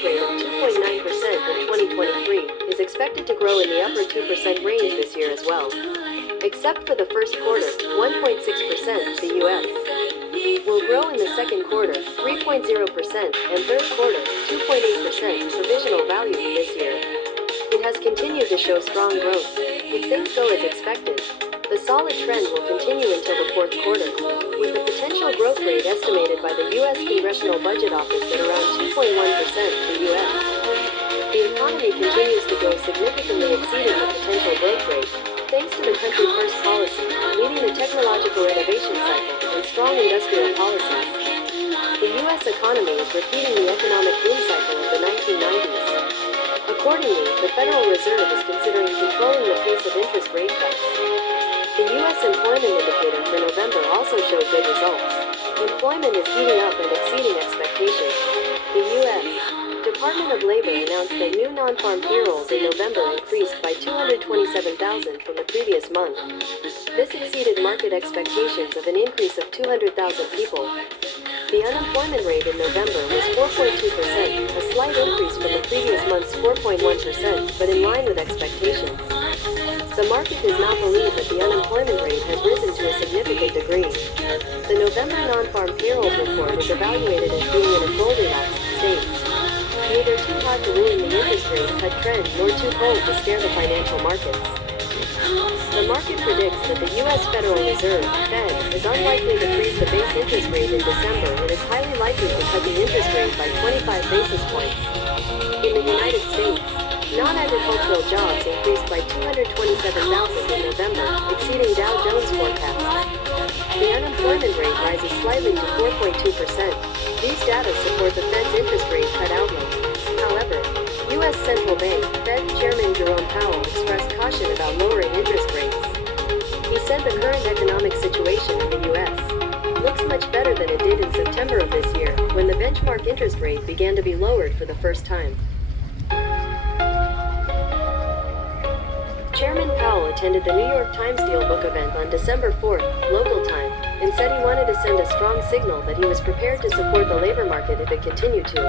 growth rate of 2.9% in 2023, is expected to grow in the upper 2% range this year as well. Except for the first quarter, 1.6%, the U.S. will grow in the second quarter, 3.0%, and third quarter, 2.8% provisional value this year. It has continued to show strong growth. If things go as expected, the solid trend will continue until the fourth quarter, with the potential growth rate estimated by the U.S. Congressional Budget Office at around 2.1% for U.S. The economy continues to grow, significantly exceeding the potential growth rate, thanks to the country first policy, leading the technological innovation cycle, and strong industrial policies. The U.S. economy is repeating the economic boom cycle of the 1990s. Accordingly, the Federal Reserve is considering controlling the pace of interest rate cuts. The U.S. employment indicator for November also showed good results. Employment is heating up and exceeding expectations. The U.S. Department of Labor announced that new non-farm payrolls in November increased by 227,000 from the previous month. This exceeded market expectations of an increase of 200,000 people. The unemployment rate in November was 4.2%, a slight increase from the previous month's 4.1%, but in line with expectations. The market does not believe that the unemployment rate has risen to a significant degree. The November non-farm payrolls report is evaluated as being in a Goldilocks state. Neither too hot to ruin the interest rate cut trend nor too cold to scare the financial markets. The market predicts that the U.S. Federal Reserve, Fed, is unlikely to freeze the base interest rate in December and is highly likely to cut the interest rate by 25 basis points. In the United States, non-agricultural jobs increased by 227,000 in November, exceeding Dow Jones forecasts. The unemployment rate rises slightly to 4.2%. These data support the Fed's interest rate cut outlook. However, U.S. Central Bank, Fed Chairman Jerome Powell expressed caution about lowering interest rates. He said the current economic situation in the U.S. looks much better than it did in September of this year, when the benchmark interest rate began to be lowered for the first time. Chairman Powell attended the New York Times Deal Book event on December 4th, local time, and said he wanted to send a strong signal that he was prepared to support the labor market if it continued to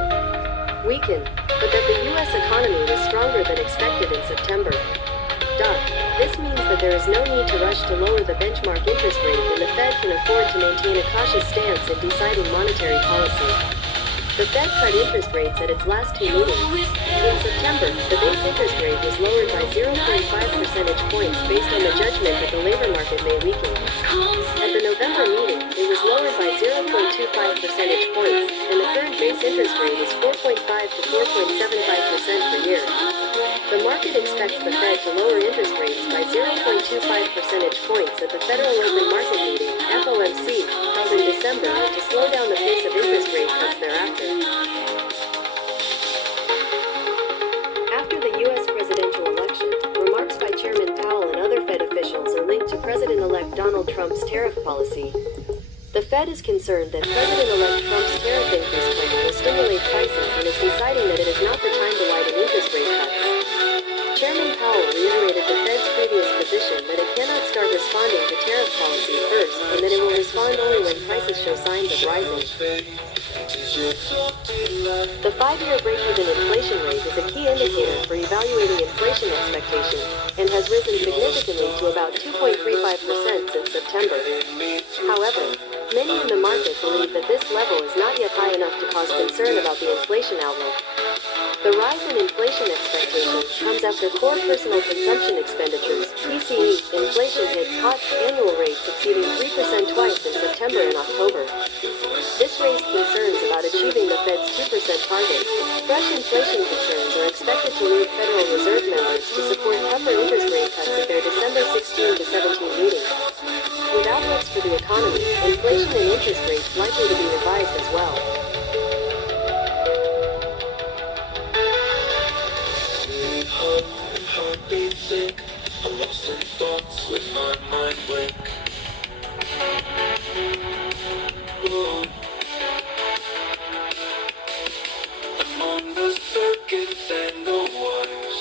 weaken, but that the U.S. economy was stronger than expected in September. This means that there is no need to rush to lower the benchmark interest rate when the Fed can afford to maintain a cautious stance in deciding monetary policy. The Fed cut interest rates at its last two meetings. In September, the base interest rate was lowered by 0.5 percentage points based on the judgment that the labor market may weaken. At the November meeting, it was lowered by 0.25 percentage points, and the current base interest rate is 4.5 to 4.75% per year. The market expects the Fed to lower interest rates by 0.25 percentage points at the Federal Open Market Meeting, FOMC, held in December, and to slow down the pace of interest rate cuts thereafter. After the U.S. presidential election, remarks by Chairman Powell and other Fed officials are linked to President-elect Donald Trump's tariff policy. The Fed is concerned that President-elect Trump's tariff increase plan will stimulate prices and is deciding that it is not the time to lighten interest rate cuts. Chairman Powell reiterated the Fed's previous position that it cannot start responding to tariff policy first, and that it will respond only when prices show signs of rising. The 5-year break-even inflation rate is a key indicator for evaluating inflation expectations, and has risen significantly to about 2.35% since September. However, many in the market believe that this level is not yet high enough to cause concern about the inflation outlook. The rise in inflation expectations comes after core personal consumption expenditures, PCE, inflation hit hot annual rates exceeding 3% twice in September and October. This raised concerns about achieving the Fed's 2% target. Fresh inflation concerns are expected to lead Federal Reserve members to support tougher interest rate cuts at their December 16 to 17 meeting. With outlooks for the economy, inflation and interest rates likely to be revised as well. Heartbeat sick, I'm lost in thoughts with my mind blank. Ooh. I'm on the circuits and the wires.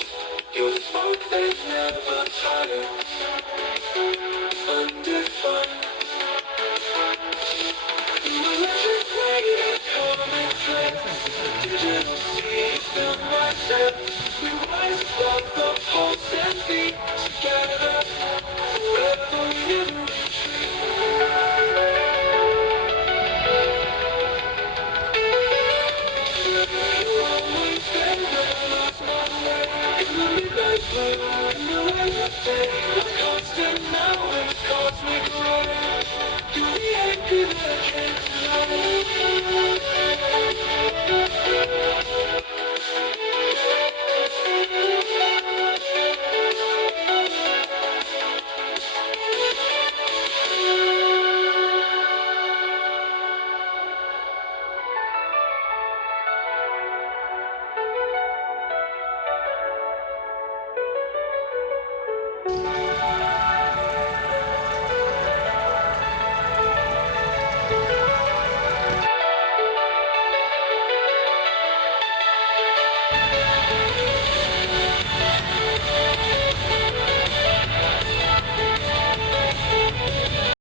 Your spark they never tire. Undefined. Electric light, coming flame. Digital sea. Thank